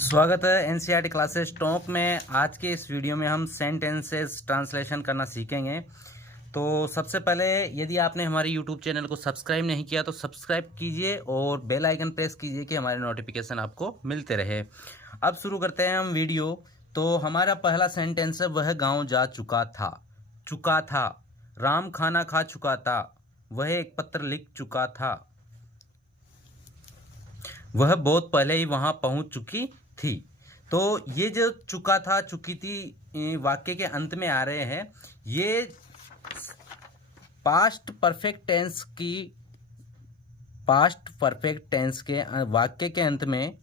स्वागत है NCERT classes top में। आज के इस वीडियो में हम सेंटेंसेस ट्रांसलेशन करना सीखेंगे। तो सबसे पहले यदि आपने हमारे यूट्यूब चैनल को सब्सक्राइब नहीं किया तो सब्सक्राइब कीजिए और बेल आइकन प्रेस कीजिए कि हमारे नोटिफिकेशन आपको मिलते रहे। अब शुरू करते हैं हम वीडियो। तो हमारा पहला सेंटेंस है, वह गाँव जा चुका था। चुका था, राम खाना खा चुका था, वह एक पत्र लिख चुका था, वह बहुत पहले ही वहां पहुंच चुकी थी। तो ये जो चुका था चुकी थी वाक्य के अंत में आ रहे हैं। ये पास्ट परफेक्ट टेंस के वाक्य के अंत में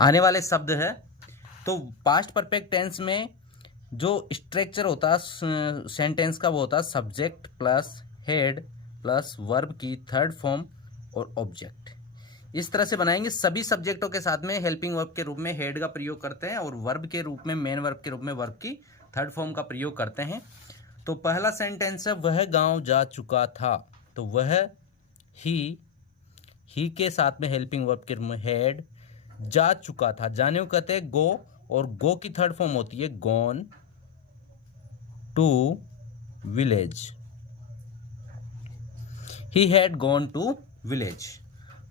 आने वाले शब्द है। तो पास्ट परफेक्ट टेंस में जो स्ट्रक्चर होता है सेंटेंस का वो होता है subject plus head plus verb की थर्ड फॉर्म और ऑब्जेक्ट। इस तरह से बनाएंगे। सभी सब्जेक्टों के साथ में हेल्पिंग वर्ब के रूप में हेड का प्रयोग करते हैं और वर्ब के रूप में मेन वर्ब के रूप में वर्ब की थर्ड फॉर्म का प्रयोग करते हैं। तो पहला सेंटेंस है, वह गांव जा चुका था। तो वह ही के साथ में हेल्पिंग वर्ब के रूप में हेड, जा चुका था, जाने को कहते हैं गो, और गो की थर्ड फॉर्म होती है gone to village. He had gone to village.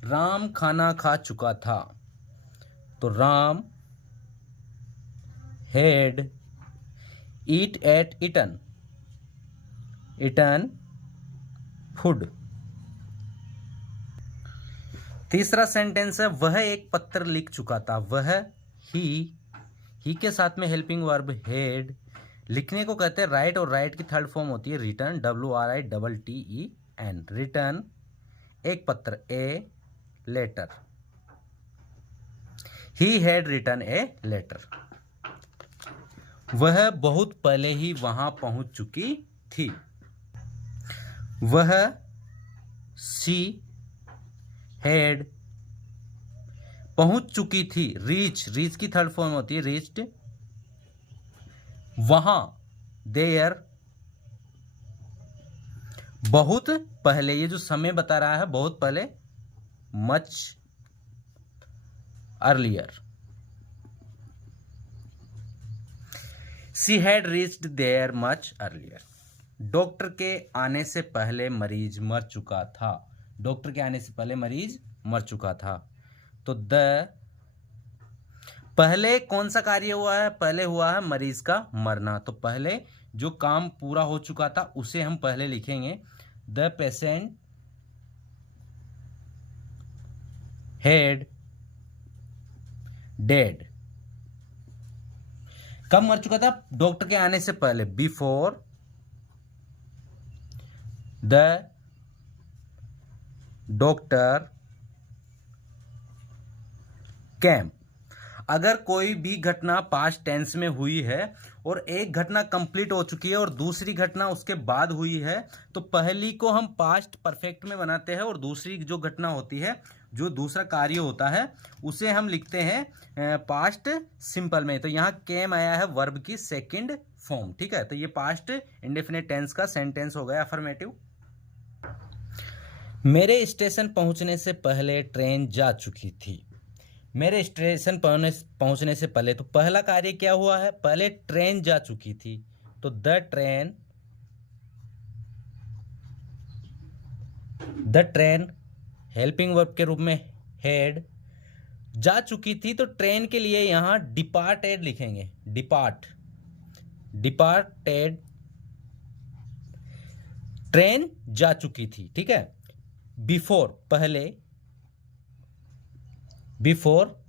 Ram खाना खा चुका था। तो राम हैड ईटन फूड। तीसरा सेंटेंस है, वह एक पत्र लिख चुका था। वह ही के साथ में हेल्पिंग वर्ब हेड, लिखने को कहते हैं राइट, और राइट की थर्ड फॉर्म होती है रिटर्न, WRITTEN। रिटर्न एक पत्र, a letter. He had written a letter. वह बहुत पहले ही वहां पहुंच चुकी थी। वह सी हैड पहुंच चुकी थी। रीच की थर्ड फॉर्म होती है रीच्ड, वहां देयर बहुत पहले, ये जो समय बता रहा है बहुत पहले, much earlier. She had reached there much earlier. Doctor के आने से पहले मरीज मर चुका था। डॉक्टर के आने से पहले मरीज मर चुका था। तो पहले कौन सा कार्य हुआ है? पहले हुआ है मरीज का मरना। तो पहले जो काम पूरा हो चुका था उसे हम पहले लिखेंगे। The patient had dead. कब मर चुका था? डॉक्टर के आने से पहले, बिफोर द डॉक्टर कैम। अगर कोई भी घटना पास्ट टेंस में हुई है और एक घटना कंप्लीट हो चुकी है और दूसरी घटना उसके बाद हुई है, तो पहली को हम पास्ट परफेक्ट में बनाते हैं और दूसरी जो घटना होती है, जो दूसरा कार्य होता है, उसे हम लिखते हैं पास्ट सिंपल में। तो यहाँ कैम आया है वर्ब की सेकंड फॉर्म। ठीक है, तो ये पास्ट इंडेफिनिट टेंस का सेंटेंस हो गया अफर्मेटिव। मेरे स्टेशन पहुंचने से पहले ट्रेन जा चुकी थी। मेरे स्टेशन पहुंचने से पहले, तो पहला कार्य क्या हुआ है? पहले ट्रेन जा चुकी थी। तो द ट्रेन हेल्पिंग वर्ब के रूप में हेड, जा चुकी थी। तो ट्रेन के लिए यहां डिपार्टेड लिखेंगे। डिपार्टेड, ट्रेन जा चुकी थी। ठीक है, बिफोर पहले, बिफोर।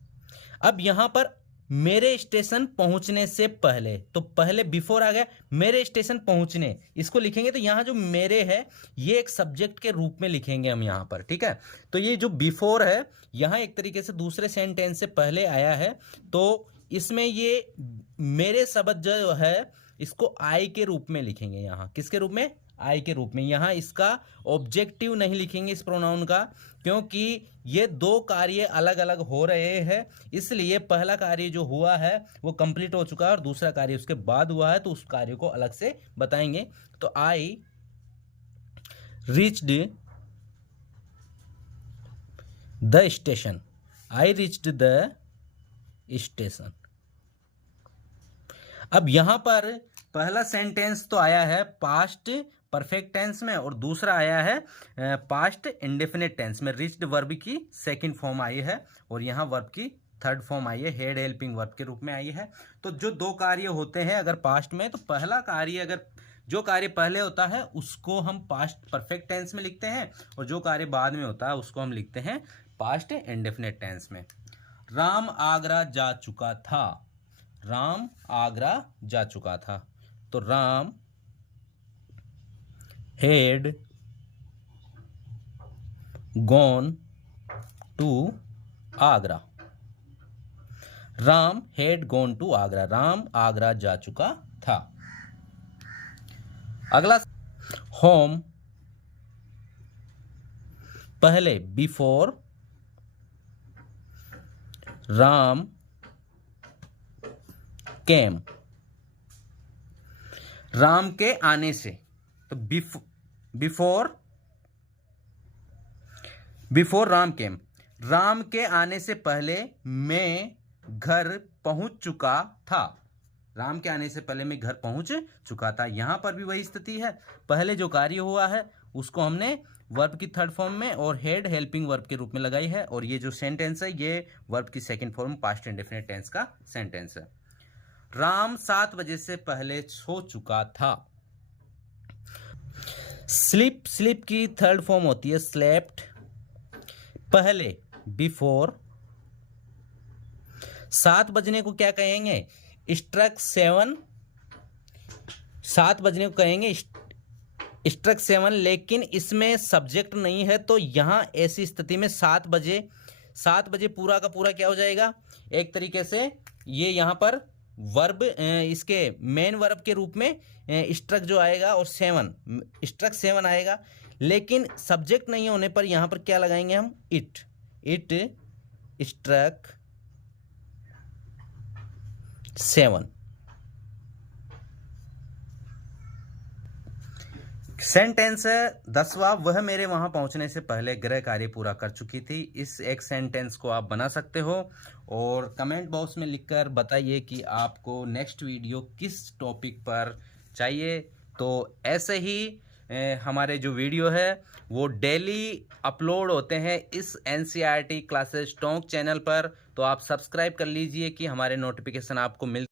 अब यहां पर मेरे स्टेशन पहुंचने से पहले, तो पहले बिफोर आ गया, मेरे स्टेशन पहुंचने, इसको लिखेंगे। तो यहां जो मेरे है ये एक सब्जेक्ट के रूप में लिखेंगे हम यहां पर। ठीक है, तो ये जो बिफोर है यहां एक तरीके से दूसरे सेंटेंस से पहले आया है। तो इसमें ये मेरे शब्द जो है इसको आई के रूप में लिखेंगे। यहां किसके रूप में? आई के रूप में। यहां इसका ऑब्जेक्टिव नहीं लिखेंगे इस प्रोनाउन का, क्योंकि ये दो कार्य अलग अलग हो रहे हैं। इसलिए पहला कार्य जो हुआ है वो कंप्लीट हो चुका है और दूसरा कार्य उसके बाद हुआ है, तो उस कार्य को अलग से बताएंगे। तो I reached the station, I reached the station. अब यहां पर पहला सेंटेंस तो आया है पास्ट परफेक्ट टेंस में और दूसरा आया है पास्ट इंडेफिनिट टेंस में। रीच्ड वर्ब की सेकंड फॉर्म आई है और यहाँ वर्ब की थर्ड फॉर्म आई है, हेड हेल्पिंग वर्ब के रूप में आई है। तो जो दो कार्य होते हैं अगर पास्ट में, तो पहला कार्य अगर जो कार्य पहले होता है उसको हम पास्ट परफेक्ट टेंस में लिखते हैं और जो कार्य बाद में होता है उसको हम लिखते हैं पास्ट इंडेफिनिट टेंस में। राम आगरा जा चुका था, राम आगरा जा चुका था, तो Ram had gone to Agra, Ram had gone to Agra, Ram Agra जा चुका था। अगला होम, पहले बिफोर राम केम, राम के आने से, तो बिफोर राम केम, राम के आने से पहले मैं घर पहुंच चुका था, राम के आने से पहले मैं घर पहुंच चुका था। यहां पर भी वही स्थिति है, पहले जो कार्य हुआ है उसको हमने वर्ब की थर्ड फॉर्म में और हेड हेल्पिंग वर्ब के रूप में लगाई है और ये जो सेंटेंस है ये वर्ब की second form past indefinite tense का सेंटेंस है। राम 7 बजे से पहले सो चुका था। स्लीप की थर्ड फॉर्म होती है स्लेप्ट, पहले बिफोर, 7 बजने को क्या कहेंगे, स्ट्रक 7, 7 बजने को कहेंगे स्ट्रक 7, लेकिन इसमें सब्जेक्ट नहीं है तो यहां ऐसी स्थिति में 7 बजे पूरा का पूरा क्या हो जाएगा, एक तरीके से ये यहां पर वर्ब इसके मेन वर्ब के रूप में स्ट्रक जो आएगा और स्ट्रक 7 आएगा, लेकिन सब्जेक्ट नहीं होने पर यहां पर क्या लगाएंगे हम, इट स्ट्रक 7। सेंटेंस है 10वां, वह मेरे वहां पहुंचने से पहले गृह कार्य पूरा कर चुकी थी। इस एक सेंटेंस को आप बना सकते हो और कमेंट बॉक्स में लिखकर बताइए कि आपको नेक्स्ट वीडियो किस टॉपिक पर चाहिए। तो ऐसे ही हमारे जो वीडियो है वो डेली अपलोड होते हैं इस NCERT क्लासेस टॉक चैनल पर, तो आप सब्सक्राइब कर लीजिए कि हमारे नोटिफिकेशन आपको मिल